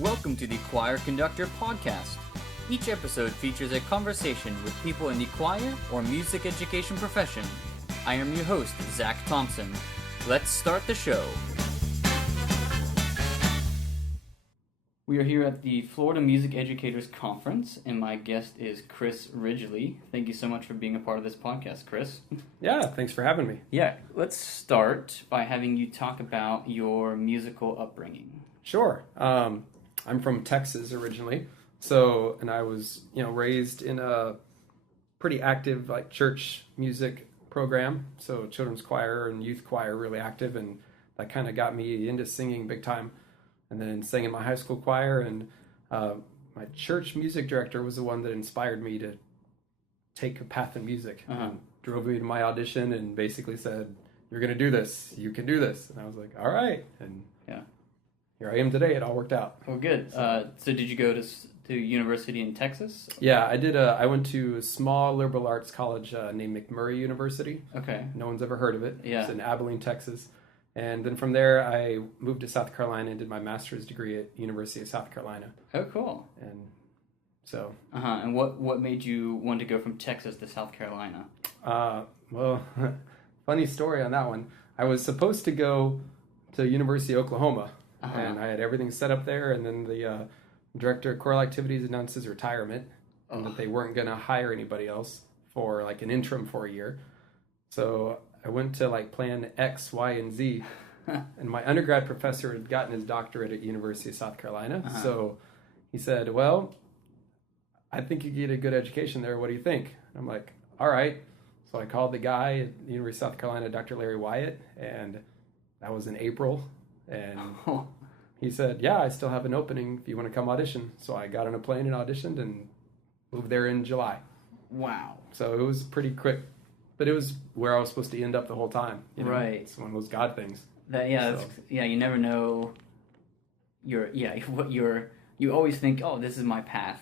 Welcome to the Choir Conductor podcast. Each episode features a conversation with people in the choir or music education profession. I am your host, Zach Thompson. Let's start the show. We are here at the Florida Music Educators Conference, and my guest is Kris Ridgley. Thank you so much for being a part of this podcast, Kris. Yeah, thanks for having me. Yeah, let's start by having you talk about your musical upbringing. Sure. I'm from Texas originally, and I was, raised in a pretty active church music program. So children's choir and youth choir really active, and that kind of got me into singing big time. And then sang in my high school choir, and my church music director was the one that inspired me to take a path in music. And drove me to my audition and basically said, "You're going to do this. You can do this." And I was like, "All right." And yeah, here I am today. It all worked out. Oh, good. So did you go to university in Texas? Yeah, I did. I went to a small liberal arts college named McMurray University. Okay. No one's ever heard of it. Yeah. It's in Abilene, Texas. And then from there, I moved to South Carolina and did my master's degree at University of South Carolina. Oh, cool. And so... And what made you want to go from Texas to South Carolina? Well, funny story on that one. I was supposed to go to University of Oklahoma, and I had everything set up there, and then the director of choral activities announced his retirement, and that they weren't going to hire anybody else for an interim for a year. So I went to plan X, Y, and Z, and my undergrad professor had gotten his doctorate at University of South Carolina. So he said, "Well, I think you get a good education there. What do you think?" I'm like, "All right." So I called the guy at the University of South Carolina, Dr. Larry Wyatt, and that was in April. And he said, "Yeah, I still have an opening if you want to come audition." So I got on a plane and auditioned and moved there in July. Wow. So it was pretty quick. But it was where I was supposed to end up the whole time. Right. It's one of those God things. You never know. You always think, "Oh, this is my path,"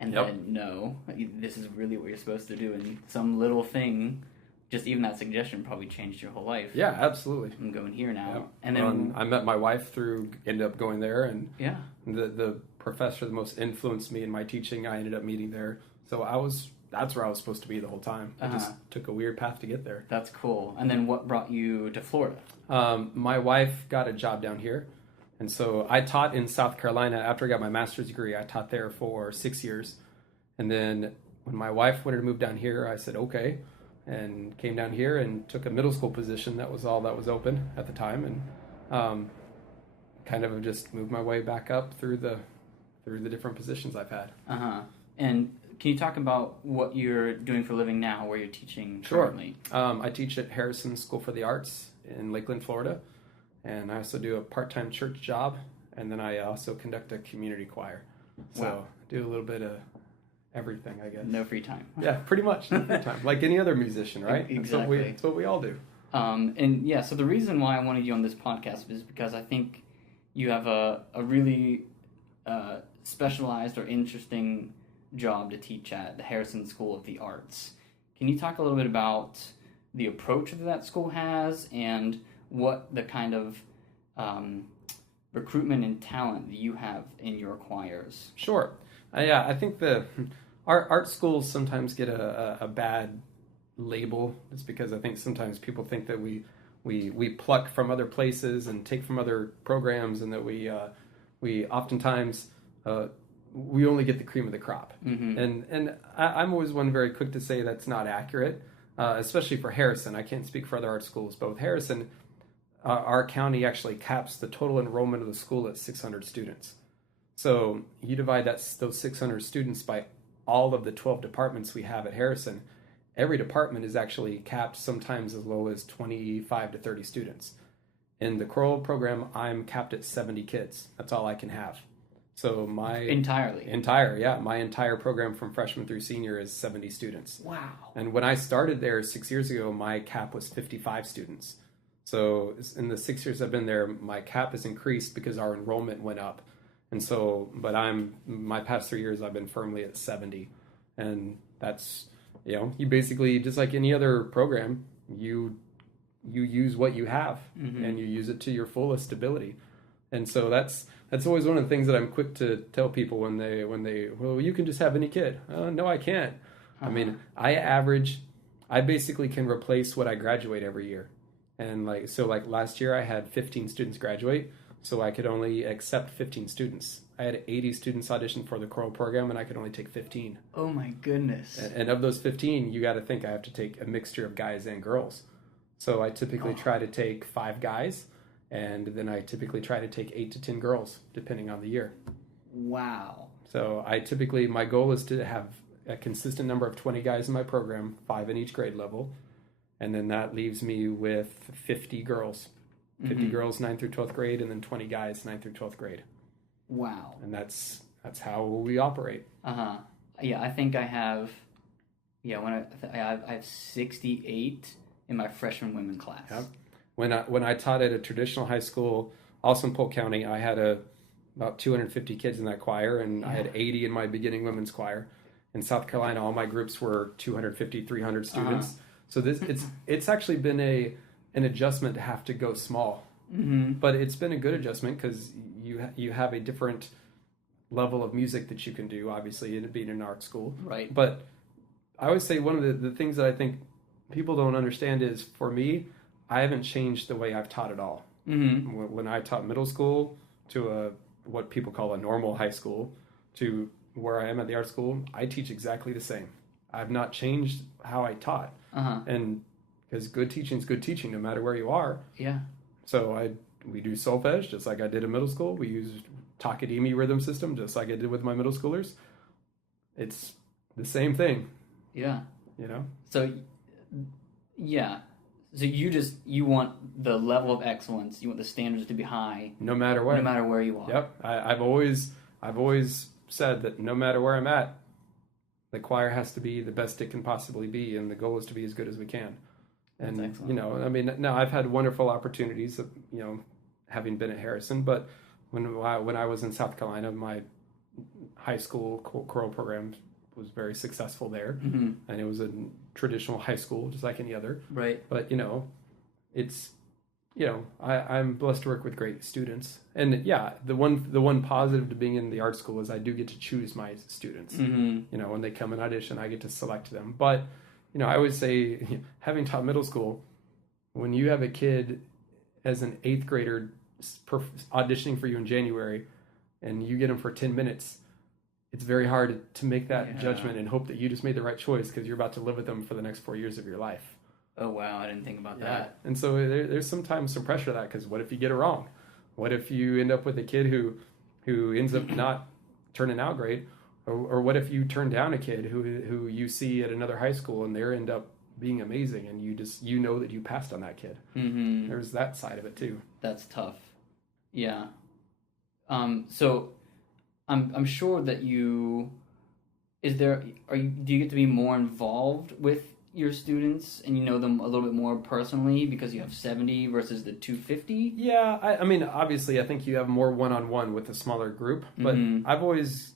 and then no, this is really what you're supposed to do. And some little thing, just even that suggestion, probably changed your whole life. Yeah, absolutely. I'm going here now, Yep. and then I met my wife ended up going there, and yeah, the professor that most influenced me in my teaching, I ended up meeting there. So that's where I was supposed to be the whole time. I just took a weird path to get there. That's cool. And then what brought you to Florida? My wife got a job down here. And so I taught in South Carolina. After I got my master's degree, I taught there for 6 years. And then when my wife wanted to move down here, I said, okay. And came down here and took a middle school position. That was all that was open at the time. And kind of just moved my way back up through the different positions I've had. And can you talk about what you're doing for a living now, where you're teaching currently? Sure. I teach at Harrison School for the Arts in Lakeland, Florida. And I also do a part-time church job. And then I also conduct a community choir. So wow. I do a little bit of everything, I guess. No free time. Yeah, pretty much. No free time. Like any other musician, right? Exactly. That's what we all do. So the reason why I wanted you on this podcast is because I think you have a really specialized or interesting job to teach at the Harrison School of the Arts. Can you talk a little bit about the approach that school has and what the kind of recruitment and talent that you have in your choirs? Sure. I think our art schools sometimes get a bad label. It's because I think sometimes people think that we pluck from other places and take from other programs, and that we oftentimes we only get the cream of the crop. Mm-hmm. And I'm always one very quick to say that's not accurate, especially for Harrison. I can't speak for other art schools, but with Harrison, our county actually caps the total enrollment of the school at 600 students. So you divide those 600 students by all of the 12 departments we have at Harrison. Every department is actually capped sometimes as low as 25 to 30 students. In the choral program, I'm capped at 70 kids. That's all I can have. So my my entire program from freshman through senior is 70 students. Wow. And when I started there 6 years ago, my cap was 55 students. So in the 6 years I've been there, my cap has increased because our enrollment went up. And so, but my past 3 years I've been firmly at 70. And that's, you basically, just like any other program, you use what you have, mm-hmm. and you use it to your fullest ability. And so that's always one of the things that I'm quick to tell people when they well, you can just have any kid. No, I can't. I mean, I basically can replace what I graduate every year. And like last year I had 15 students graduate, so I could only accept 15 students. I had 80 students audition for the choral program, and I could only take 15. Oh my goodness. And of those 15, you got to think I have to take a mixture of guys and girls. So I typically try to take 5 guys, and then I typically try to take 8 to 10 girls, depending on the year. Wow. So my goal is to have a consistent number of 20 guys in my program, 5 in each grade level. And then that leaves me with 50 girls. 50 girls, 9th through 12th grade, and then 20 guys, 9th through 12th grade. Wow. And that's how we operate. Yeah, I think I have. Yeah, I have 68 in my freshman women class. Yep. When I taught at a traditional high school, also in Polk County, I had about 250 kids in that choir, and I had 80 in my beginning women's choir. In South Carolina, all my groups were 250, 300 students. So it's actually been an adjustment to have to go small, but it's been a good adjustment because you have a different level of music that you can do, obviously, in being an art school. Right. But I always say one of the things that I think people don't understand is, for me, I haven't changed the way I've taught at all. When I taught middle school to what people call a normal high school to where I am at the art school, I teach exactly the same. I've not changed how I taught. And because good teaching is good teaching no matter where you are. Yeah. So we do solfege just like I did in middle school. We use Takadimi rhythm system just like I did with my middle schoolers. It's the same thing. Yeah. You know? So, yeah. So you want the level of excellence, you want the standards to be high. No matter where. No matter where you are. Yep. I've always said that no matter where I'm at, the choir has to be the best it can possibly be, and the goal is to be as good as we can. And, I mean, now I've had wonderful opportunities of, having been at Harrison, but when I was in South Carolina, my high school choral program was very successful there, and it was a traditional high school, just like any other. Right. But, it's, I'm blessed to work with great students. And yeah, the one positive to being in the art school is I do get to choose my students. When they come and audition, I get to select them. But, I always say, having taught middle school, when you have a kid as an 8th grader auditioning for you in January and you get them for 10 minutes, it's very hard to make that judgment and hope that you just made the right choice because you're about to live with them for the next 4 years of your life. Oh, wow. I didn't think about that. And so there's sometimes some pressure to that because what if you get it wrong? What if you end up with a kid who ends up not turning out great? Or what if you turn down a kid who you see at another high school and they end up being amazing and you know that you passed on that kid? There's that side of it too. That's tough. Yeah. So I'm sure that do you get to be more involved with your students and you know them a little bit more personally because you have 70 versus the 250? Yeah, I mean, obviously I think you have more one-on-one with a smaller group, but I've always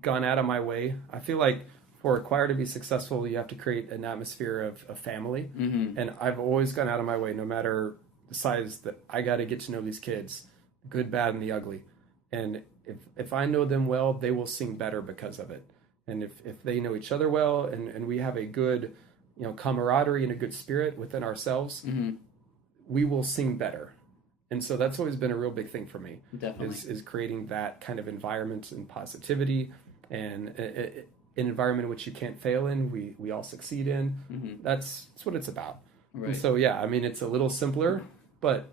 gone out of my way. I feel like for a choir to be successful, you have to create an atmosphere of family, and I've always gone out of my way, no matter the size, that I got to get to know these kids, good, bad, and the ugly. And if I know them well, they will sing better because of it. And if they know each other well and we have a good camaraderie and a good spirit within ourselves, we will sing better. And so that's always been a real big thing for me. Definitely. Is creating that kind of environment and positivity and an environment in which you can't fail in, we all succeed in. That's what it's about. Right. And so, yeah, I mean, it's a little simpler, but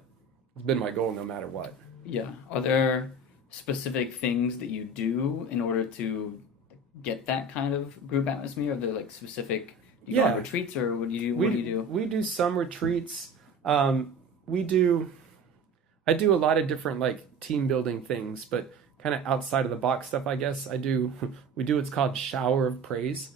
it's been my goal no matter what. Yeah. Are there specific things that you do in order to get that kind of group atmosphere? Are there like specific go on retreats, or what do you do? We do some retreats. I do a lot of different like team building things, but kind of outside of the box stuff, I guess. We do what's called Shower of Praise,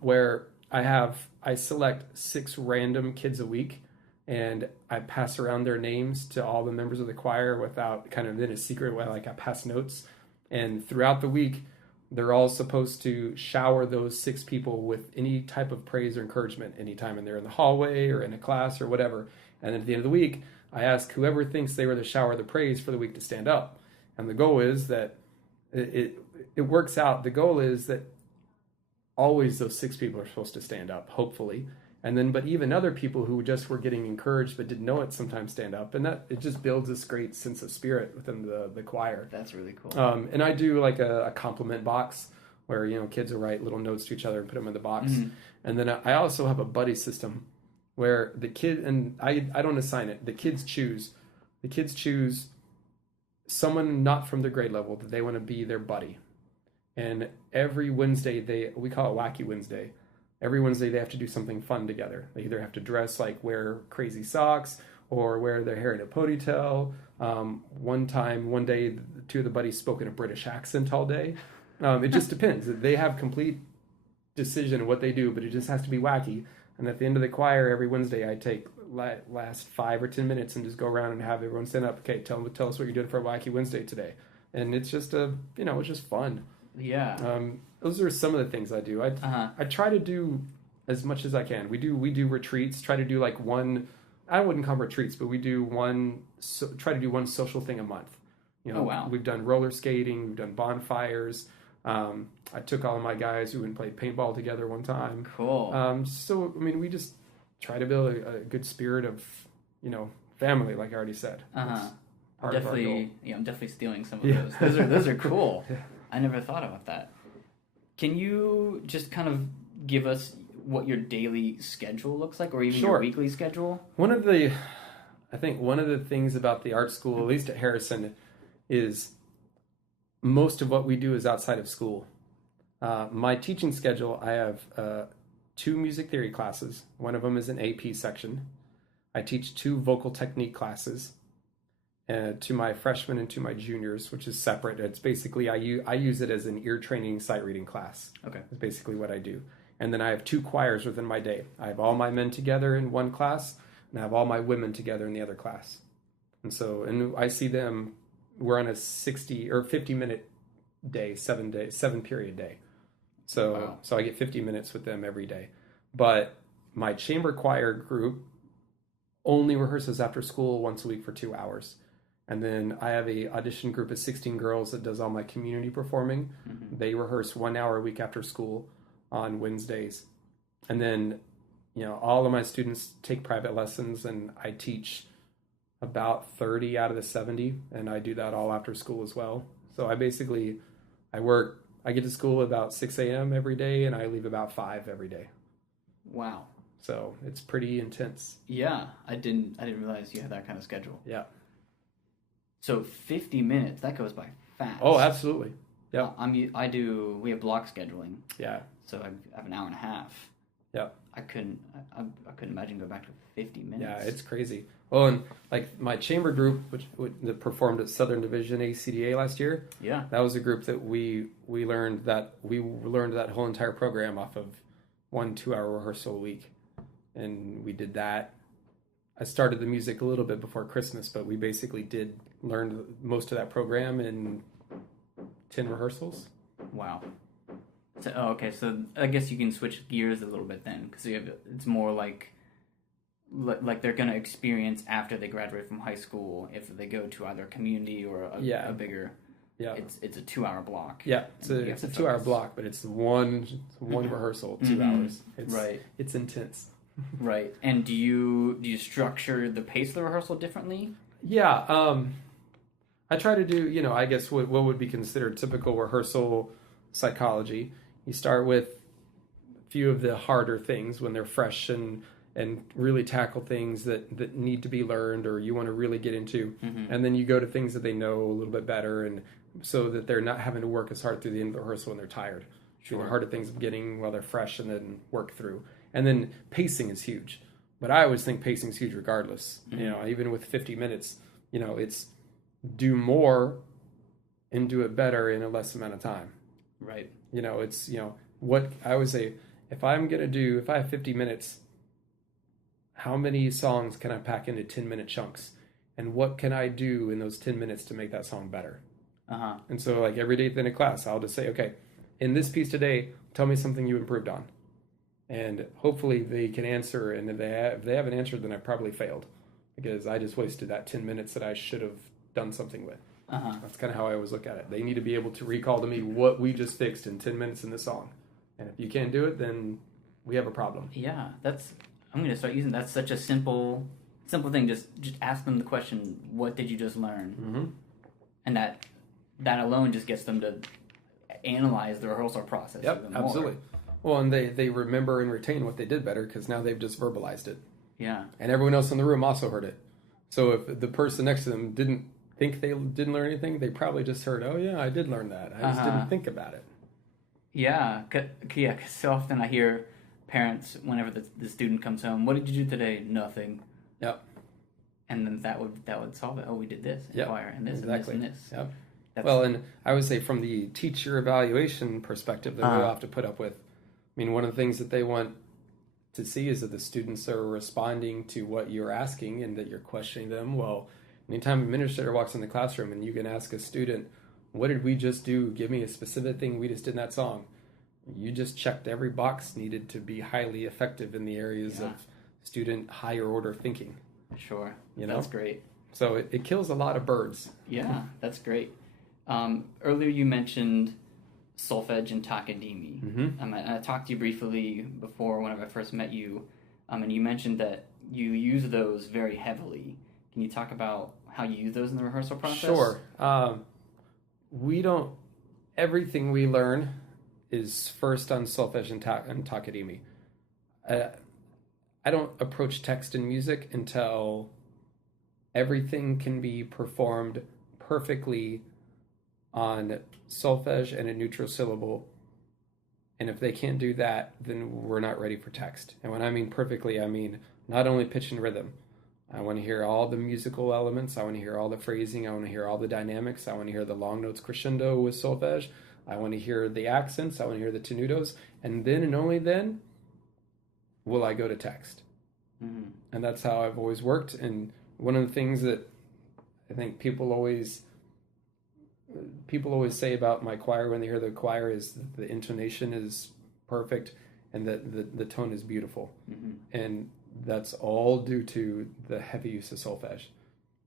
where I select 6 random kids a week, and I pass around their names to all the members of the choir without kind of in a secret way, like I pass notes. And throughout the week, they're all supposed to shower those 6 people with any type of praise or encouragement anytime they're in the hallway or in a class or whatever. And at the end of the week, I ask whoever thinks they were the shower of the praise for the week to stand up. And the goal is that it works out. The goal is that always those 6 people are supposed to stand up, hopefully. And then, but even other people who just were getting encouraged but didn't know it sometimes stand up. And that, it just builds this great sense of spirit within the choir. That's really cool. And I do like a compliment box where, kids will write little notes to each other and put them in the box. Mm-hmm. And then I also have a buddy system where the kid, and I don't assign it, the kids choose someone not from their grade level that they want to be their buddy. And every Wednesday, we call it Wacky Wednesday. Every Wednesday they have to do something fun together. They either have to dress like wear crazy socks or wear their hair in a ponytail. One day, the 2 of the buddies spoke in a British accent all day. It just depends. They have complete decision of what they do, but it just has to be wacky. And at the end of the choir, every Wednesday, I take last 5 or 10 minutes and just go around and have everyone stand up. Okay, tell us what you're doing for a Wacky Wednesday today. And it's just it's just fun. Yeah. Those are some of the things I do. I try to do as much as I can. We do retreats. Try to do like one. I wouldn't call them retreats, but we do try to do one social thing a month. Oh wow. We've done roller skating. We've done bonfires. I took all of my guys who went and played paintball together one time. Cool. So I mean, we just try to build a good spirit of family, like I already said. I'm definitely stealing some of those. Those are cool. Yeah. I never thought about that. Can you just kind of give us what your daily schedule looks like, or even your weekly schedule? One of the things about the art school, at least at Harrison, is most of what we do is outside of school. My teaching schedule, I have 2 music theory classes. One of them is an AP section. I teach 2 vocal technique classes. To my freshmen and to my juniors, which is separate. It's basically, I use it as an ear training sight reading class. Okay. That's basically what I do. And then I have 2 choirs within my day. I have all my men together in one class, and I have all my women together in the other class. And I see them, we're on a 60 or 50 minute day, 7 period day. So I get 50 minutes with them every day. But my chamber choir group only rehearses after school once a week for 2 hours. And then I have a audition group of 16 girls that does all my community performing. Mm-hmm. They rehearse 1 hour a week after school on Wednesdays. And then, all of my students take private lessons, and I teach about 30 out of the 70, and I do that all after school as well. So I get to school about 6 a.m. every day, and I leave about 5 every day. Wow. So it's pretty intense. Yeah, I didn't realize you had that kind of schedule. Yeah. So 50 minutes, that goes by fast. Oh, absolutely. Yeah. We have block scheduling. Yeah. So I have an hour and a half. Yeah. I couldn't imagine going back to 50 minutes. Yeah, it's crazy. Well, and like my chamber group, that performed at Southern Division ACDA last year. Yeah. That was a group that we learned that whole entire program off of 1 2-hour rehearsal a week. And we did that. I started the music a little bit before Christmas, but we basically learned most of that program in 10 rehearsals. Wow. So I guess you can switch gears a little bit then, because it's more like they're going to experience after they graduate from high school, if they go to either community or a bigger. Yeah. It's a 2-hour block. Yeah, it's a 2-hour block, but it's one rehearsal, 2 hours. It's intense. Right. And do you structure the pace of the rehearsal differently? Yeah. I try to do, I guess what would be considered typical rehearsal psychology. You start with a few of the harder things when they're fresh and really tackle things that need to be learned or you want to really get into. Mm-hmm. And then you go to things that they know a little bit better, and so that they're not having to work as hard through the end of the rehearsal when they're tired. Sure. The harder things beginning while they're fresh, and then work through. And then pacing is huge. But I always think pacing is huge regardless. Mm-hmm. Even with 50 minutes, it's do more and do it better in a less amount of time. Right. It's, what I always say, if I have 50 minutes, how many songs can I pack into 10-minute chunks? And what can I do in those 10 minutes to make that song better? Uh-huh. And so like every day at the end of class, I'll just say, okay, in this piece today, tell me something you improved on. And hopefully they can answer, and if they haven't answered, then I probably failed. because I just wasted that 10 minutes that I should have done something with. Uh-huh. That's kind of how I always look at it. They need to be able to recall to me what we just fixed in 10 minutes in the song. And if you can't do it, then we have a problem. Yeah, I'm going to start using that's such a simple thing. Just ask them the question, what did you just learn? Mm-hmm. And that alone just gets them to analyze the rehearsal process. Yep, even more. absolutely. Well, and they remember and retain what they did better because now they've just verbalized it. Yeah. And everyone else in the room also heard it. So if the person next to them didn't think they didn't learn anything, they probably just heard, oh yeah, I did learn that. I just didn't think about it. Yeah, cause so often I hear parents, whenever the student comes home, what did you do today? Nothing. Yep. And then that would solve it. Oh, we did this in choir and this exactly. and this and this. Yep. That's, well, and I would say from the teacher evaluation perspective that we have to put up with, I mean, one of the things that they want to see is that the students are responding to what you're asking and that you're questioning them. Well, anytime an administrator walks in the classroom and you can ask a student, what did we just do? Give me a specific thing we just did in that song. You just checked every box needed to be highly effective in the areas of student higher order thinking. Sure. You know? That's great. So it kills a lot of birds. Yeah, that's great. Earlier you mentioned solfege and takadimi. Mm-hmm. I talked to you briefly before whenever I first met you, and you mentioned that you use those very heavily. Can you talk about how you use those in the rehearsal process? Sure. Everything we learn is first on solfege and takadimi. I don't approach text in music until everything can be performed perfectly on solfege and a neutral syllable. And if they can't do that, then we're not ready for text. And when I mean perfectly, I mean not only pitch and rhythm. I want to hear all the musical elements. I want to hear all the phrasing. I want to hear all the dynamics. I want to hear the long notes crescendo with solfege. I want to hear the accents. I want to hear the tenutos. And then and only then will I go to text. Mm-hmm. And that's how I've always worked. And one of the things that I think people always say about my choir when they hear the choir is that the intonation is perfect and that the tone is beautiful. Mm-hmm. And that's all due to the heavy use of solfege.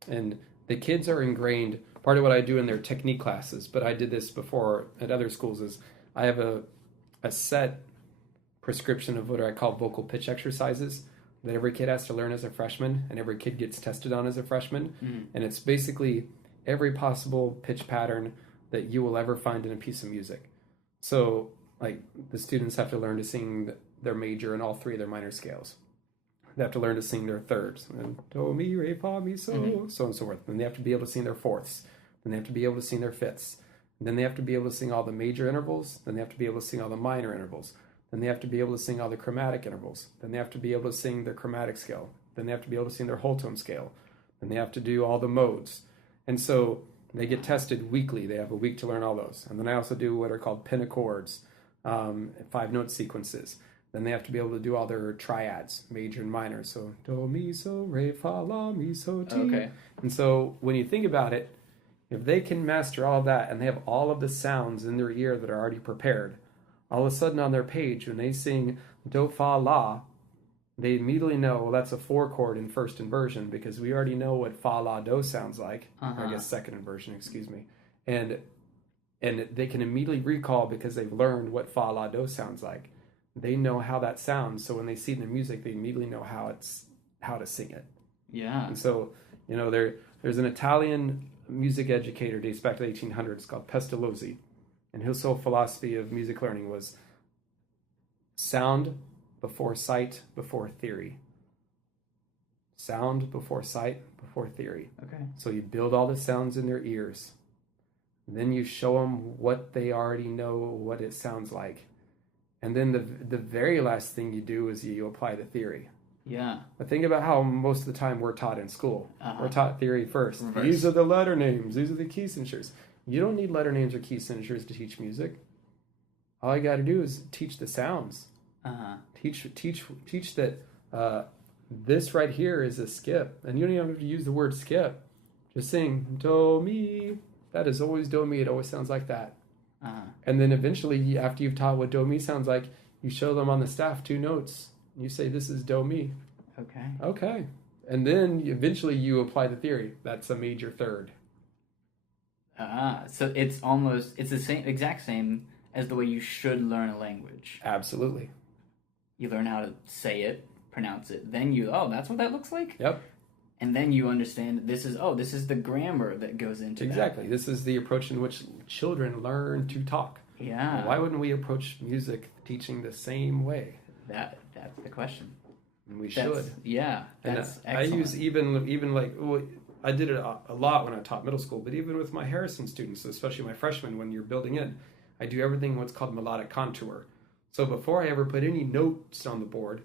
And the kids are ingrained. Part of what I do in their technique classes, but I did this before at other schools, is I have a set prescription of what I call vocal pitch exercises that every kid has to learn as a freshman and every kid gets tested on as a freshman. Mm-hmm. And it's basically every possible pitch pattern that you will ever find in a piece of music. So like the students have to learn to sing their major and all three of their minor scales. They have to learn to sing their thirds. And do, mi, re, fa, mi, so, mm-hmm. so on and so forth. Then they have to be able to sing their fourths. Then they have to be able to sing their fifths. And then they have to be able to sing all the major intervals. Then they have to be able to sing all the minor intervals. Then they have to be able to sing all the chromatic intervals. Then they have to be able to sing their chromatic scale. Then they have to be able to sing their whole tone scale. Then they have to do all the modes. And so they get tested weekly. They have a week to learn all those. And then I also do what are called pentachords, 5-note sequences. Then they have to be able to do all their triads, major and minor. So do, mi, so, re, fa, la, mi, so, ti. Okay. And so when you think about it, if they can master all of that and they have all of the sounds in their ear that are already prepared, all of a sudden on their page, when they sing do, fa, la, they immediately know, well, that's a 4 chord in first inversion because we already know what fa, la, do sounds like. Uh-huh. Or I guess second inversion, excuse me. And they can immediately recall because they've learned what fa, la, do sounds like. They know how that sounds. So when they see it in the music, they immediately know how to sing it. Yeah. And so, you know, there's an Italian music educator dates back to the 1800s called Pestalozzi. And his whole philosophy of music learning was sound before sight, before theory. Sound before sight, before theory. Okay. So you build all the sounds in their ears. Then you show them what they already know, what it sounds like. And then the very last thing you do is you apply the theory. Yeah. But think about how most of the time we're taught in school. Uh-huh. We're taught theory first. Reverse. These are the letter names. These are the key signatures. You don't need letter names or key signatures to teach music. All you got to do is teach the sounds. Uh-huh. Teach that this right here is a skip. And you don't even have to use the word skip. Just sing do, mi. That is always do, mi. It always sounds like that. Uh-huh. And then eventually, after you've taught what do, mi sounds like, you show them on the staff 2 notes. You say, this is do, mi. Okay. Okay. And then eventually you apply the theory. That's a major third. So it's the exact same as the way you should learn a language. Absolutely. You learn how to say it, pronounce it, then that's what that looks like? Yep. And then you understand this is the grammar that goes into exactly. This is the approach in which children learn to talk. Yeah. Why wouldn't we approach music teaching the same way? That's the question. And we should. Yeah. That's and I use even like I did it a lot when I taught middle school, but even with my Harrison students, especially my freshmen, when you're building in, I do everything what's called melodic contour. So before I ever put any notes on the board,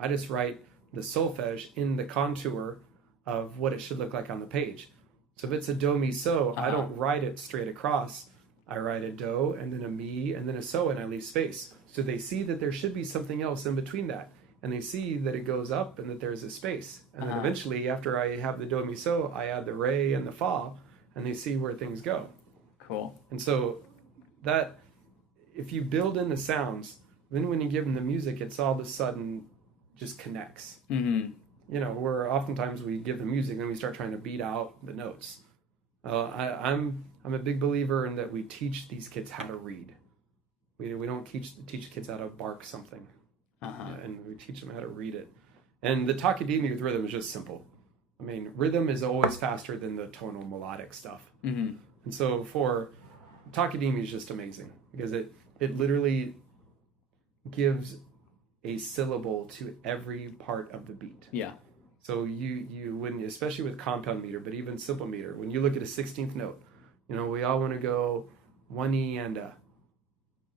I just write the solfege in the contour of what it should look like on the page. So if it's a do, mi, so, I don't write it straight across. I write a do, and then a mi, and then a so, and I leave space. So they see that there should be something else in between that. And they see that it goes up and that there's a space. And then eventually, after I have the do, mi, so, I add the re and the fa, and they see where things go. Cool. And so that, if you build in the sounds, then when you give them the music, it's all of a sudden just connects. Mm-hmm. Where oftentimes we give the music and we start trying to beat out the notes. I'm a big believer in that we teach these kids how to read. We don't teach kids how to bark something, and we teach them how to read it. And the takadimi with rhythm is just simple. I mean, rhythm is always faster than the tonal melodic stuff. Mm-hmm. And so for takadimi is just amazing because it literally gives a syllable to every part of the beat. Yeah. So you wouldn't, especially with compound meter, but even simple meter, when you look at a 16th note, we all want to go one e and a,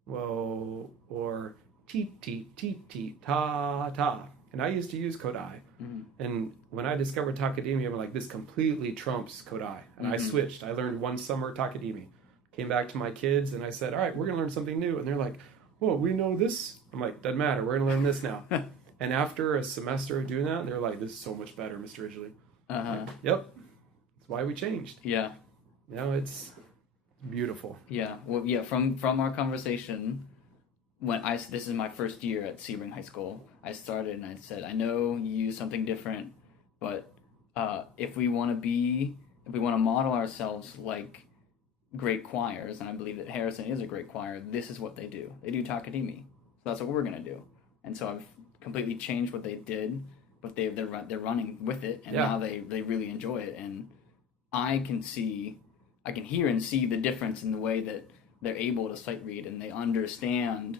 well, or ti ti ti ti ta ta. And I used to use Kodai. Mm-hmm. And when I discovered Takadimi, I'm like, this completely trumps Kodai. And I switched. I learned one summer Takadimi. Came back to my kids and I said, all right, we're going to learn something new. And they're like, whoa, we know this. I'm like, doesn't matter. We're going to learn this now. And after a semester of doing that, they're like, this is so much better, Mr. Ridgley. Like, yep. That's why we changed. Yeah. It's beautiful. Yeah. Well, yeah, from our conversation, this is my first year at Sebring High School, I started and I said, I know you use something different, but if we want to model ourselves like great choirs, and I believe that Harrison is a great choir, this is what they do. They do takadimi. So that's what we're going to do. And so I've completely changed what they did, but they're running with it, and now they really enjoy it. And I can hear and see the difference in the way that they're able to sight read, and they understand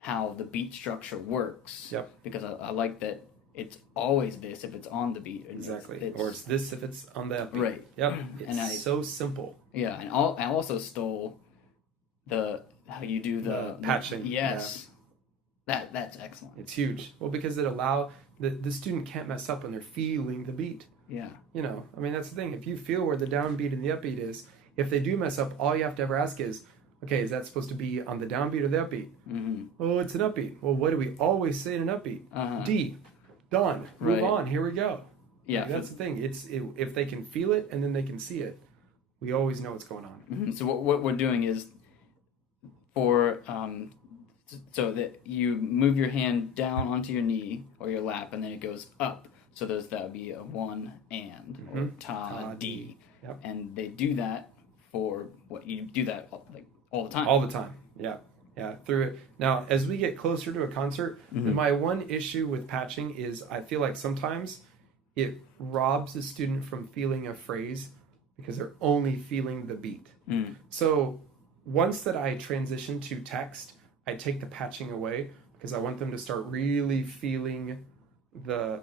how the beat structure works. Yep. Because I like that it's always this if it's on the beat. Exactly. Or it's this if it's on the beat. Right. Yep. It's so simple. Yeah, and I also stole how you do the patching. Yes. Yeah. That's excellent. It's huge. Well, because it allows the student can't mess up when they're feeling the beat. Yeah. I mean, that's the thing. If you feel where the downbeat and the upbeat is, if they do mess up, all you have to ever ask is, okay, is that supposed to be on the downbeat or the upbeat? Mm-hmm. Oh, it's an upbeat. Well, what do we always say in an upbeat? D. Done. Move on. Here we go. Yeah. That's the thing. If they can feel it and then they can see it, we always know what's going on. Mm-hmm. So what we're doing is for... so that you move your hand down onto your knee or your lap, and then it goes up. So that would be a one and or ta d. Yep. And they do that for what you do that like all the time. All the time. Yeah. Through it. Now, as we get closer to a concert, my one issue with patching is I feel like sometimes it robs the student from feeling a phrase because they're only feeling the beat. So once that I transition to text, I take the patching away because I want them to start really feeling the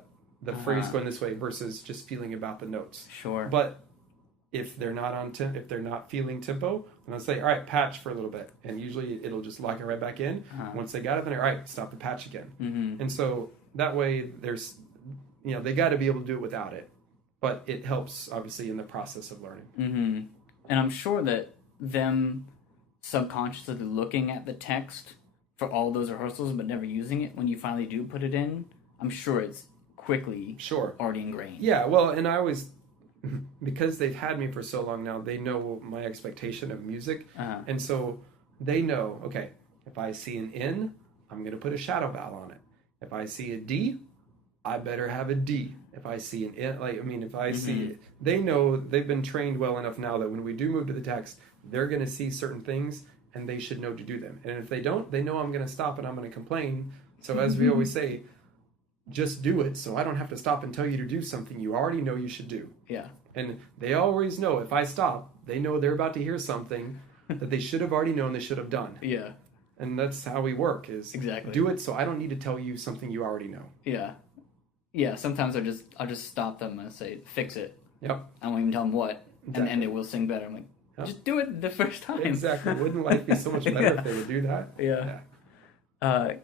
phrase going this way versus just feeling about the notes. Sure. But if they're not if they're not feeling tempo, then I'll say, all right, patch for a little bit. And usually it'll just lock it right back in. Once they got it, then all right, stop the patch again. Mm-hmm. And so that way there's, they got to be able to do it without it. But it helps, obviously, in the process of learning. Mm-hmm. And I'm sure that them subconsciously looking at the text for all those rehearsals but never using it, when you finally do put it in, I'm sure it's quickly already ingrained. Yeah, well, and I always, because they've had me for so long now, they know my expectation of music. And so they know, okay, if I see an N, I'm going to put a shadow vowel on it. If I see a D, I better have a D. If I see an N, if I see, they know, they've been trained well enough now that when we do move to the text, they're going to see certain things and they should know to do them. And if they don't, they know I'm going to stop and I'm going to complain. So as we always say, just do it so I don't have to stop and tell you to do something you already know you should do. Yeah. And they always know if I stop, they know they're about to hear something that they should have already known they should have done. Yeah. And that's how we work, is exactly do it so I don't need to tell you something you already know. Yeah. Yeah, sometimes I'll just stop them and say, fix it. Yep. I won't even tell them what, Exactly. and they will sing better. I'm like, just do it the first time. Exactly. Wouldn't life be so much better if they would do that? Yeah.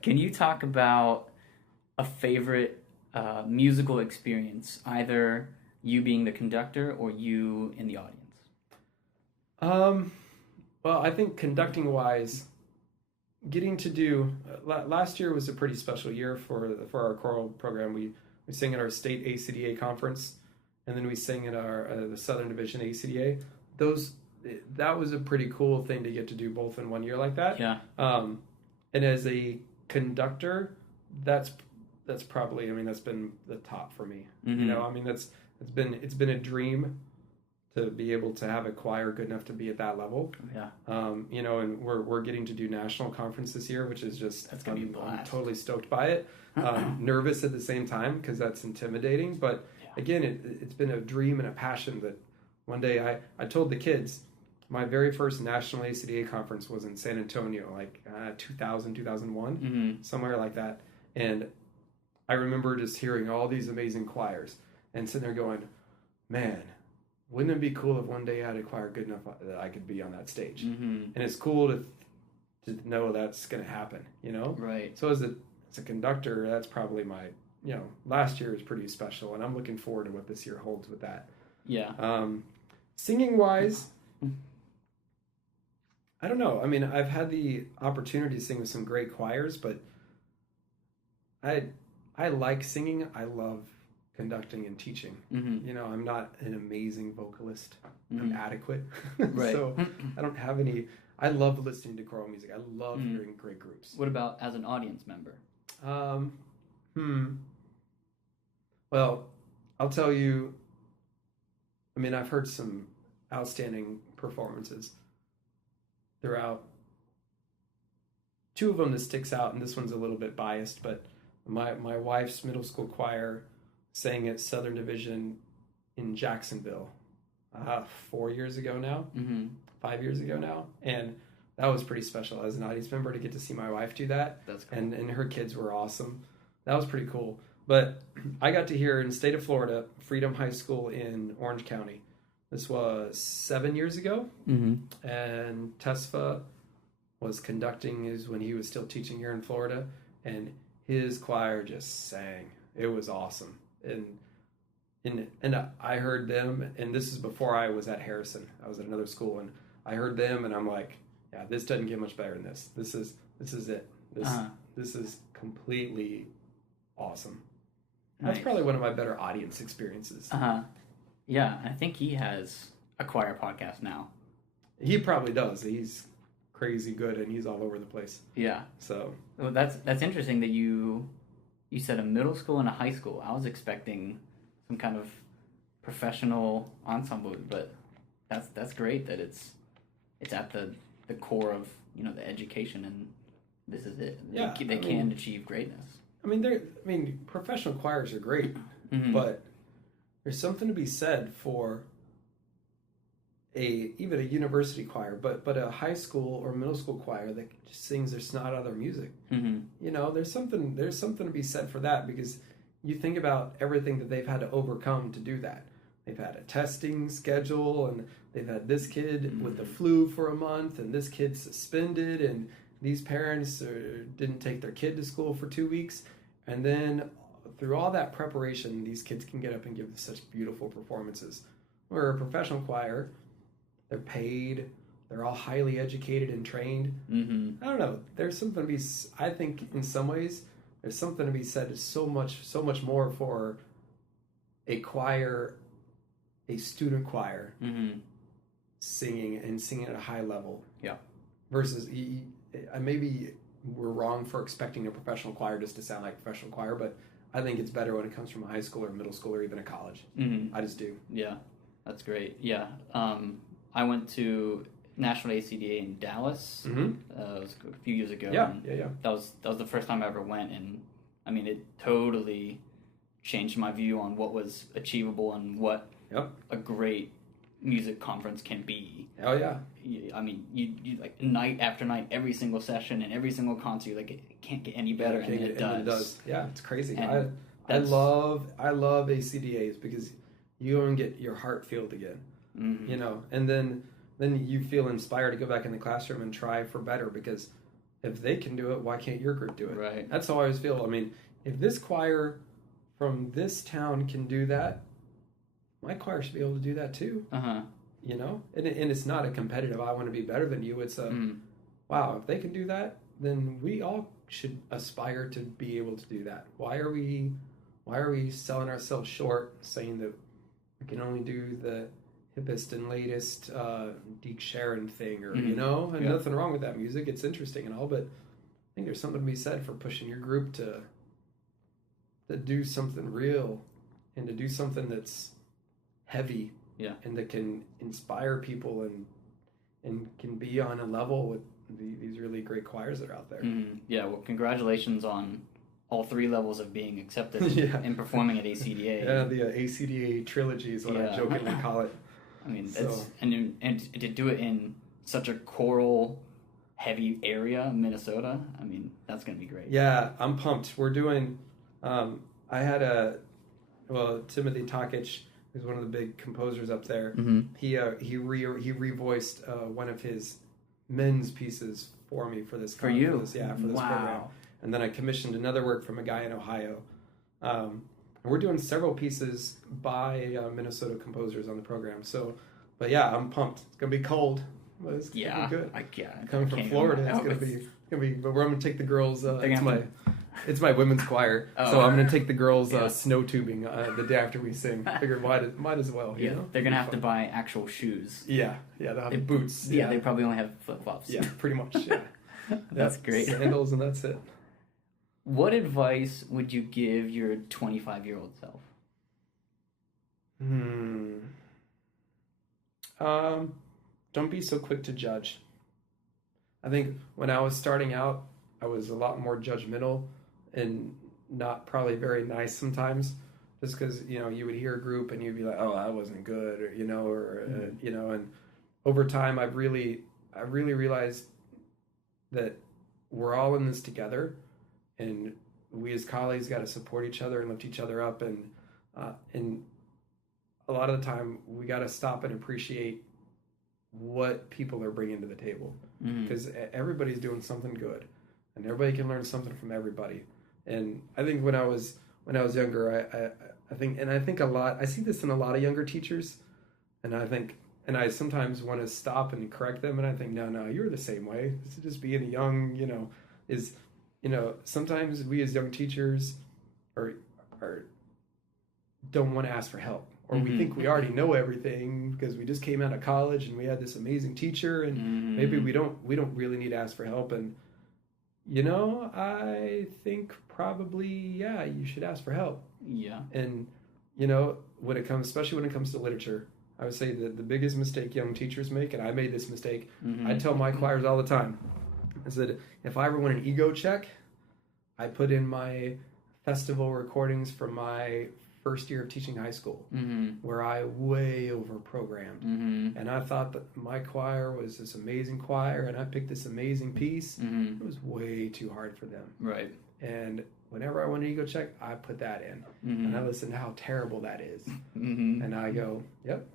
Can you talk about a favorite musical experience, either you being the conductor or you in the audience? Well, I think conducting-wise, getting to do last year was a pretty special year for our choral program. We sang at our state ACDA conference, and then we sang at our the Southern Division ACDA. That was a pretty cool thing to get to do both in one year like that. Yeah. And as a conductor, that's probably, that's been the top for me. It's been a dream to be able to have a choir good enough to be at that level. Yeah. And we're getting to do national conference this year, which is just, that's gonna be a blast. I'm totally stoked by it. Nervous at the same time because that's intimidating, but again, it's been a dream and a passion that one day I told the kids, my very first national ACDA conference was in San Antonio, 2000, 2001, somewhere like that. And I remember just hearing all these amazing choirs and sitting there going, man, wouldn't it be cool if one day I had a choir good enough that I could be on that stage? And it's cool to know that's going to happen, Right. So as a conductor, that's probably my, last year was pretty special, and I'm looking forward to what this year holds with that. Yeah. Singing wise, I don't know. I've had the opportunity to sing with some great choirs, but I like singing. I love conducting and teaching. I'm not an amazing vocalist. I'm adequate. Right. So I don't have any. I love listening to choral music. I love hearing great groups. What about as an audience member? Well, I'll tell you, I've heard some outstanding performances throughout. Two of them that sticks out, and this one's a little bit biased, but my wife's middle school choir sang at Southern Division in Jacksonville 4 years ago now, 5 years ago now, and that was pretty special as an audience member to get to see my wife do that. That's cool. And her kids were awesome. That was pretty cool. But I got to hear in the state of Florida, Freedom High School in Orange County. This was 7 years ago, and Tesfa was conducting when he was still teaching here in Florida, and his choir just sang. It was awesome. And I heard them, and this is before I was at Harrison. I was at another school, and I heard them, and I'm like, yeah, this doesn't get much better than this. This is it. This is completely awesome. That's Nice. probably one of my better audience experiences. Yeah, I think he has a choir podcast now. He probably does. He's crazy good, and he's all over the place. Yeah. So Well, that's interesting that you said a middle school and a high school. I was expecting some kind of professional ensemble, but that's great that it's at the core of the education, and this is it. Yeah, they can achieve greatness. Professional choirs are great, but there's something to be said for even a university choir, but a high school or middle school choir that just sings their snot out of their music. There's something to be said for that, because you think about everything that they've had to overcome to do that. They've had a testing schedule, and they've had this kid with the flu for a month, and this kid suspended, and these parents didn't take their kid to school for 2 weeks. And then through all that preparation, these kids can get up and give such beautiful performances. Where a professional choir, they're paid, they're all highly educated and trained. I don't know. There's something to be, I think in some ways, there's something to be said so much more for a choir, a student choir, singing at a high level. Yeah. Versus, maybe we're wrong for expecting a professional choir just to sound like a professional choir, but I think it's better when it comes from a high school or middle school or even a college. Mm-hmm. I just do. Yeah, that's great. Yeah, I went to National ACDA in Dallas. Mm-hmm. It was a few years ago. Yeah. That was the first time I ever went, and I mean, it totally changed my view on what was achievable and what a great music conference can be. Oh yeah. I mean, you like night after night, every single session and every single concert, like it can't get any better, and it does. Yeah, it's crazy. And I love ACDAs because you go and get your heart filled again. Mm-hmm. You know, and then you feel inspired to go back in the classroom and try for better, because if they can do it, why can't your group do it? Right. That's how I always feel. I mean, if this choir from this town can do that, my choir should be able to do that too. Uh-huh. You know, and it's not a competitive, I want to be better than you. It's a, wow, if they can do that, then we all should aspire to be able to do that. Why are we selling ourselves short, saying that we can only do the hippest and latest Deke Sharon thing, or you know, and nothing wrong with that music. It's interesting and all, but I think there's something to be said for pushing your group to do something real and to do something that's heavy. Yeah. And that can inspire people and can be on a level with these really great choirs that are out there. Mm-hmm. Yeah, well, congratulations on all 3 levels of being accepted and performing at ACDA. Yeah, the ACDA trilogy is what I jokingly call it. I mean, and to do it in such a choral heavy area, Minnesota, I mean, that's going to be great. Yeah, I'm pumped. We're doing, I had Timothy Takich, who's one of the big composers up there. Mm-hmm. He revoiced one of his men's pieces for me for this. For you? For this program. And then I commissioned another work from a guy in Ohio. And we're doing several pieces by Minnesota composers on the program. So, but yeah, I'm pumped. It's gonna be cold, but it's gonna be good. Coming from Florida, it's gonna be. But we're gonna take the girls. It's my women's choir, so I'm gonna take the girls snow tubing the day after we sing. Figured might as well. You know? They're gonna have to buy actual shoes. Yeah, they'll have boots. Yeah, they probably only have flip flops. Yeah, pretty much. Yeah, that's great. Sandals and that's it. What advice would you give your 25-year-old self? Don't be so quick to judge. I think when I was starting out, I was a lot more judgmental and not probably very nice sometimes, just because, you know, you would hear a group and you'd be like, oh, that wasn't good, or, you know, and over time I really realized that we're all in this together, and we as colleagues got to support each other and lift each other up, and a lot of the time we got to stop and appreciate what people are bringing to the table, because everybody's doing something good, and everybody can learn something from everybody. And I think when I was younger, I think a lot, I see this in a lot of younger teachers, and I sometimes want to stop and correct them, and I think, no, you're the same way. This is just being young, sometimes we as young teachers are don't want to ask for help, or we think we already know everything because we just came out of college and we had this amazing teacher, and maybe we don't really need to ask for help. And I think probably you should ask for help. Yeah. And especially when it comes to literature, I would say that the biggest mistake young teachers make, and I made this mistake, I tell my choirs all the time, is that if I ever want an ego check, I put in my festival recordings from my first year of teaching high school, where I way over-programmed. And I thought that my choir was this amazing choir, and I picked this amazing piece. It was way too hard for them. Right. And whenever I want an ego check, I put that in. And I listen to how terrible that is. And I go, yep,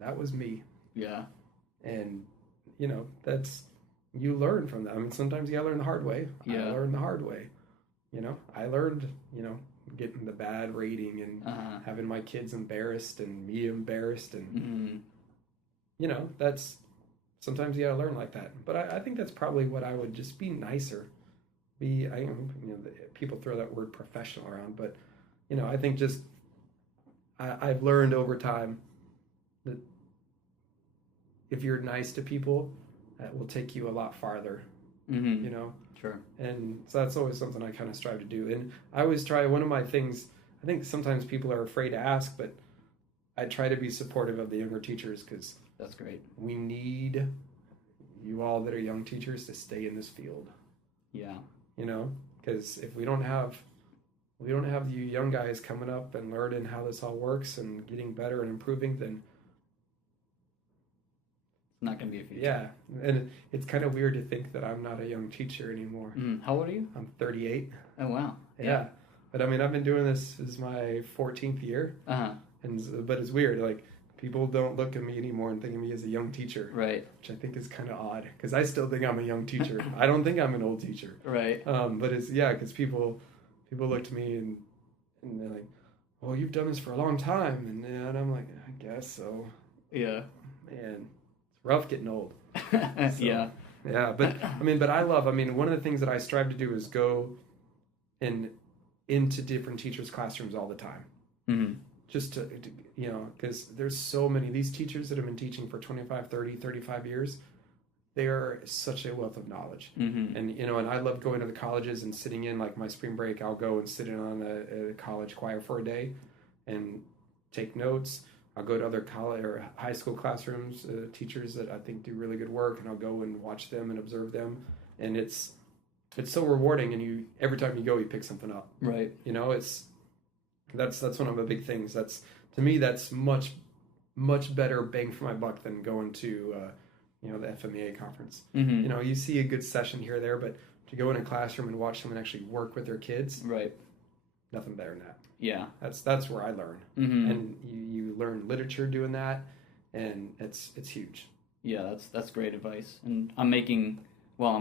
that was me. Yeah. And, you learn from that. I mean, sometimes you gotta learn the hard way. Yeah. I learned the hard way. I learned, getting the bad rating and having my kids embarrassed and me embarrassed, and that's sometimes you gotta learn like that. But I think that's probably what I would just be nicer. People throw that word professional around, but I think just I've learned over time that if you're nice to people, that will take you a lot farther you know? Sure. And so that's always something I kind of strive to do. And I always try, one of my things, I think sometimes people are afraid to ask, but I try to be supportive of the younger teachers because that's great. We need you all that are young teachers to stay in this field. Yeah. You know, because if we don't have you young guys coming up and learning how this all works and getting better and improving, then it's not going to be a future. Yeah, and it's kind of weird to think that I'm not a young teacher anymore. How old are you? I'm 38. Oh, wow. Yeah. But I mean, I've been doing this is my 14th year. But it's weird. Like, people don't look at me anymore and think of me as a young teacher. Right. Which I think is kind of odd because I still think I'm a young teacher. I don't think I'm an old teacher. Right. But it's, because people look to me and they're like, "Oh, you've done this for a long time," and I'm like, "I guess so." Yeah. Man, it's rough getting old. Yeah. Yeah, but one of the things that I strive to do is go into different teachers' classrooms all the time. Mm-hmm. Just to because there's so many, these teachers that have been teaching for 25, 30, 35 years, they are such a wealth of knowledge. Mm-hmm. And I love going to the colleges and sitting in, like my spring break, I'll go and sit in on a college choir for a day and take notes. I'll go to other college or high school classrooms, teachers that I think do really good work, and I'll go and watch them and observe them. And it's so rewarding, and every time you go, you pick something up. Right. That's one of the big things. To me, that's much better bang for my buck than going to the FMEA conference. Mm-hmm. You see a good session here or there, but to go in a classroom and watch someone actually work with their kids, right? Nothing better than that. Yeah, that's where I learn, and you learn literature doing that, and it's huge. Yeah, that's great advice. And I'm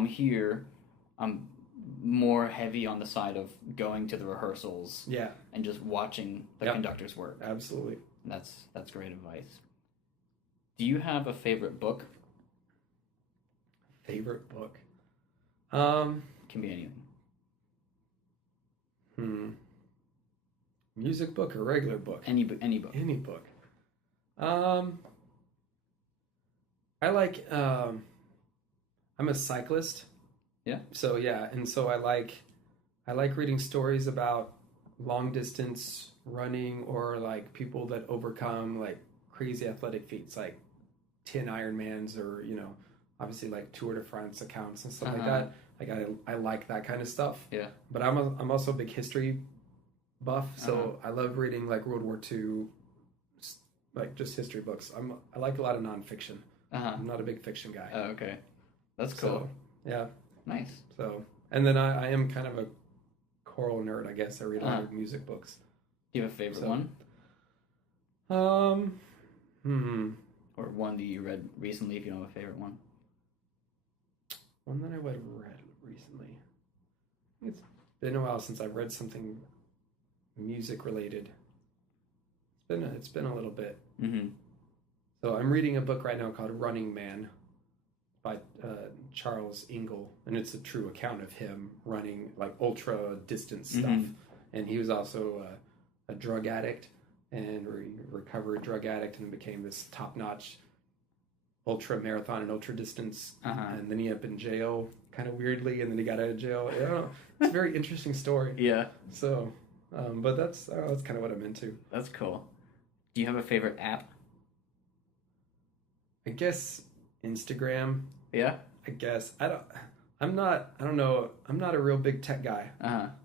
here, I'm more heavy on the side of going to the rehearsals, and just watching the conductor's work. Absolutely, that's great advice. Do you have a favorite book? Favorite book? Can be anything. Music book or regular book? Any book. Any book. I like. I'm a cyclist. Yeah. So and so I like reading stories about long distance running or like people that overcome like crazy athletic feats, like 10 Ironmans or obviously like Tour de France accounts and stuff like that. Like I like that kind of stuff. Yeah. But I'm also a big history buff, so I love reading like World War II, like just history books. I like a lot of nonfiction. I'm not a big fiction guy. Oh, okay. That's cool. So, yeah. Nice. So, and then I am kind of a choral nerd, I guess. I read a lot of music books. Do you have a favorite one? Or one that you read recently, if you don't have a favorite one? One that I read recently. It's been a while since I've read something music related. It's been a little bit. Mm-hmm. So I'm reading a book right now called Running Man by Charles Ingle, and it's a true account of him running like ultra distance stuff. And he was also a drug addict and recovered drug addict, and became this top notch ultra marathon and ultra distance. And then he ended up in jail, kind of weirdly, and then he got out of jail. I don't know. It's a very interesting story. Yeah. So, but that's kind of what I'm into. That's cool. Do you have a favorite app? I guess Instagram. Yeah. I guess I'm not a real big tech guy.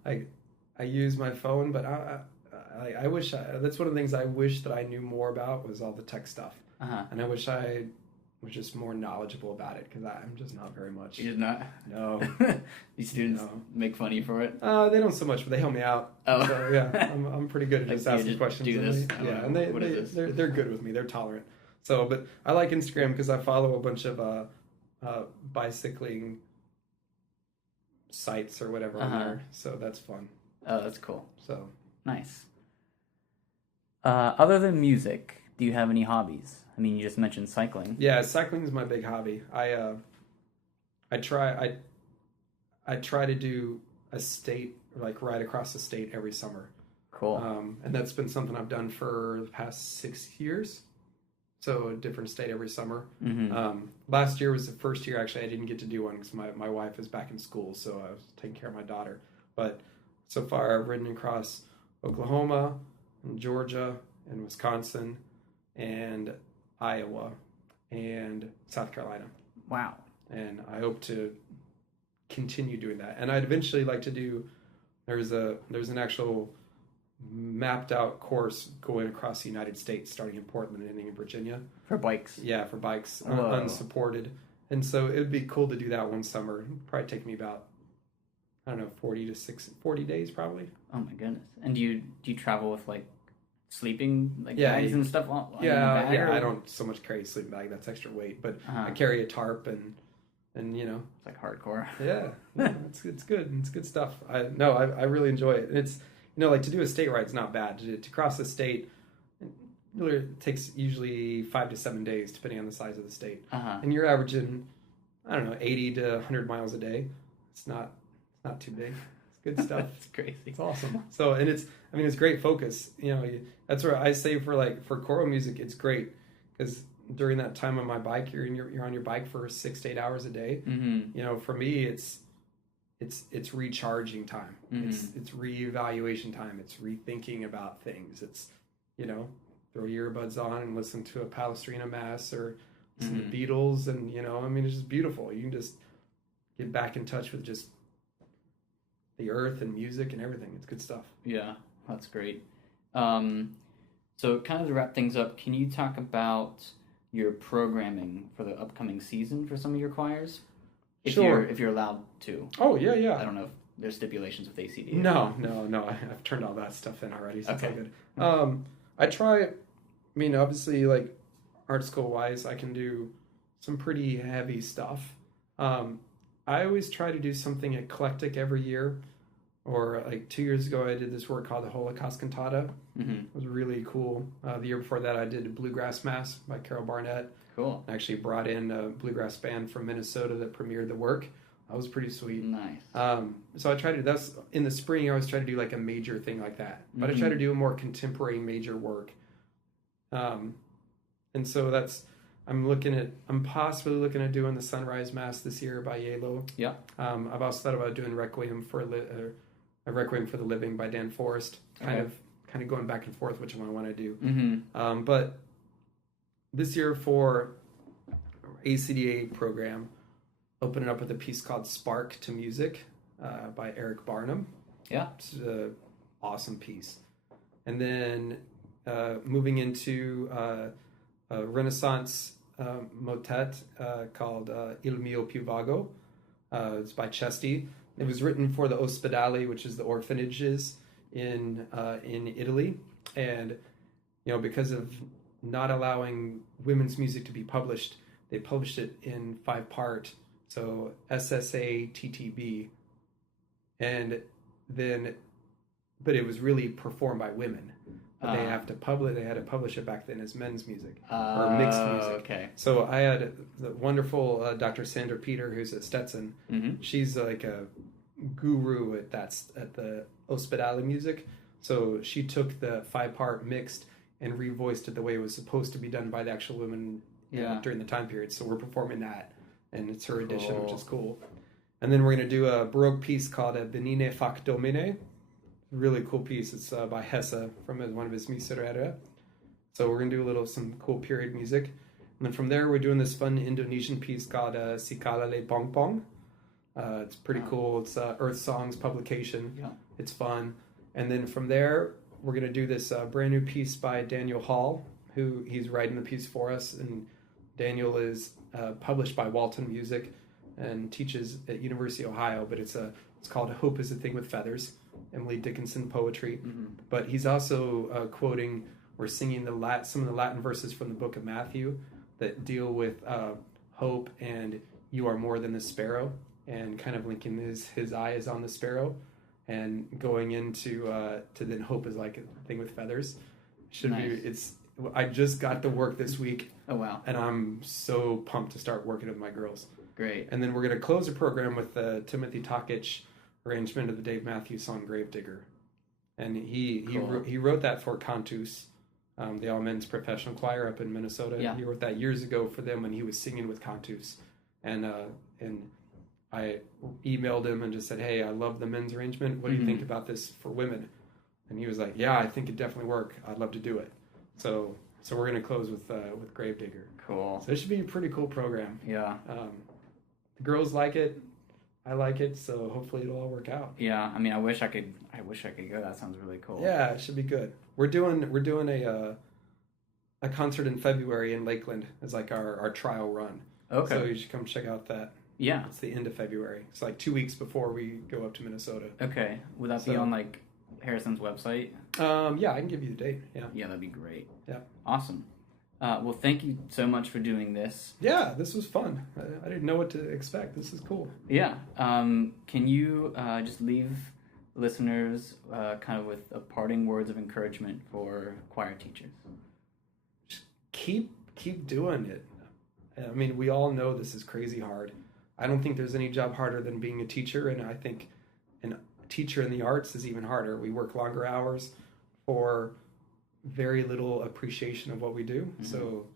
I use my phone, but I wish that's one of the things I wish that I knew more about was all the tech stuff. And I wish I was just more knowledgeable about it, because I'm just not very much. You're not? No. These students make fun of you for it? They don't so much, but they help me out. Oh. So, yeah, I'm pretty good at just asking questions. Do this? Yeah, and they're good with me. They're tolerant. So, but I like Instagram because I follow a bunch of bicycling sites or whatever on there. So that's fun. Oh, that's cool. So nice. Other than music, do you have any hobbies? I mean, you just mentioned cycling. Yeah, cycling is my big hobby. I try to do a state, like ride across the state every summer. Cool. And that's been something I've done for the past 6 years. So a different state every summer. Mm-hmm. Last year was the first year actually I didn't get to do one because my wife is back in school, so I was taking care of my daughter. But so far I've ridden across Oklahoma and Georgia and Wisconsin and Iowa and South Carolina. Wow. And I hope to continue doing that. And I'd eventually like to do, there's an actual mapped out course going across the United States, starting in Portland and ending in Virginia. For bikes? Yeah, for bikes, Whoa. unsupported. And so it would be cool to do that one summer. It'd probably take me about, I don't know, 40 days probably. Oh my goodness. And do you travel with like sleeping bags and stuff? Yeah, I don't so much carry a sleeping bag. That's extra weight. But I carry a tarp and you know. It's like hardcore. Yeah, it's good. It's good stuff. I really enjoy it. And it's, like to do a state ride's not bad. To cross the state, it takes usually 5 to 7 days, depending on the size of the state. And you're averaging, I don't know, 80 to 100 miles a day. It's not too big. It's good stuff. It's crazy. It's awesome. So, and it's great focus. That's where I say for choral music, it's great because during that time on my bike, you're on your bike for 6 to 8 hours a day. Mm-hmm. For me, it's recharging time. Mm-hmm. It's reevaluation time. It's rethinking about things. It's, throw your earbuds on and listen to a Palestrina mass or listen to Beatles. And, it's just beautiful. You can just get back in touch with just the earth and music and everything. It's good stuff. Yeah, that's great. So kind of to wrap things up, can you talk about your programming for the upcoming season for some of your choirs? If you're allowed to. Oh, yeah. I don't know if there's stipulations with ACD. No. I've turned all that stuff in already, so okay. It's all good. I try, obviously, like, art school-wise, I can do some pretty heavy stuff. I always try to do something eclectic every year. Or, like, 2 years ago, I did this work called the Holocaust Cantata. Mm-hmm. It was really cool. The year before that, I did a Bluegrass Mass by Carol Barnett. Cool. I actually brought in a bluegrass band from Minnesota that premiered the work. That was pretty sweet. Nice. So I try to, that's in the spring, I always try to do like a major thing like that. But I try to do a more contemporary major work. And so I'm possibly looking at doing the Sunrise Mass this year by Yalo. Yeah. I've also thought about doing Requiem for the Living by Dan Forrest. Kind of going back and forth which one I want to do. Mm-hmm. But this year for ACDA program, opening up with a piece called Spark to Music by Eric Barnum. Yeah. It's an awesome piece. And then moving into a Renaissance motet called Il mio più vago. It's by Chesty. It was written for the Ospedali, which is the orphanages in Italy. And, because of not allowing women's music to be published, they published it in 5-part, so SSA-TTB, and then, but it was really performed by women. But they had to publish it back then as men's music or mixed music. Okay. So I had the wonderful Dr. Sandra Peter, who's at Stetson. Mm-hmm. She's like a guru at the Ospedali music. So she took the 5-part mixed and revoiced it the way it was supposed to be done by the actual women during the time period. So we're performing that, and it's her edition, which is cool. And then we're going to do a Baroque piece called a Benine Fac Domine. Really cool piece. It's by Hesse from one of his Miserere. So we're going to do some cool period music. And then from there, we're doing this fun Indonesian piece called Sikala Le Pong Pong. It's pretty cool. It's Earth Songs publication. Yeah. It's fun. And then from there, we're going to do this brand new piece by Daniel Hall, who he's writing the piece for us. And Daniel is published by Walton Music and teaches at University of Ohio, but it's called Hope is a Thing with Feathers, Emily Dickinson poetry. Mm-hmm. But he's also quoting or singing some of the Latin verses from the book of Matthew that deal with hope and you are more than the sparrow, and kind of linking his eye is on the sparrow, and going into to then hope is like a thing with feathers. I just got to work this week. Oh wow. And I'm so pumped to start working with my girls. Great. And then we're going to close the program with the Timothy Takich arrangement of the Dave Matthews song Gravedigger. And he wrote that for Cantus, the all men's professional choir up in Minnesota. Yeah. He wrote that years ago for them when he was singing with Contus, and I emailed him and just said, hey, I love the men's arrangement. What do you think about this for women? And he was like, yeah, I think it'd definitely work. I'd love to do it. So we're going to close with Gravedigger. Cool. So it should be a pretty cool program. Yeah. The girls like it. I like it. So hopefully it'll all work out. Yeah. I mean, I wish I could go. That sounds really cool. Yeah, it should be good. We're doing a concert in February in Lakeland as like our trial run. Okay. So you should come check out that. Yeah. It's the end of February. It's like 2 weeks before we go up to Minnesota. Okay. Would that be on like Harrison's website? Yeah, I can give you the date. Yeah. Yeah, that'd be great. Yeah. Awesome. Well, thank you so much for doing this. Yeah, this was fun. I didn't know what to expect. This is cool. Yeah. Can you just leave listeners kind of with a parting words of encouragement for choir teachers? Just keep doing it. I mean, we all know this is crazy hard. I don't think there's any job harder than being a teacher, and I think a teacher in the arts is even harder. We work longer hours for very little appreciation of what we do. Mm-hmm. So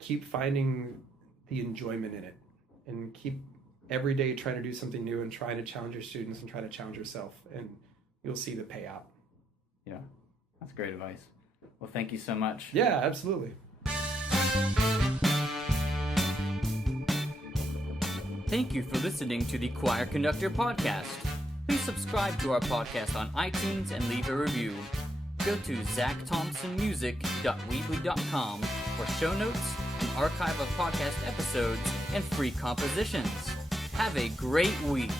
keep finding the enjoyment in it, and keep every day trying to do something new and trying to challenge your students and try to challenge yourself, and you'll see the payout. Yeah, that's great advice. Well, thank you so much. Yeah, absolutely. Thank you for listening to the Choir Conductor podcast. Please subscribe to our podcast on iTunes and leave a review. Go to zachthompsonmusic.weebly.com for show notes, an archive of podcast episodes, and free compositions. Have a great week.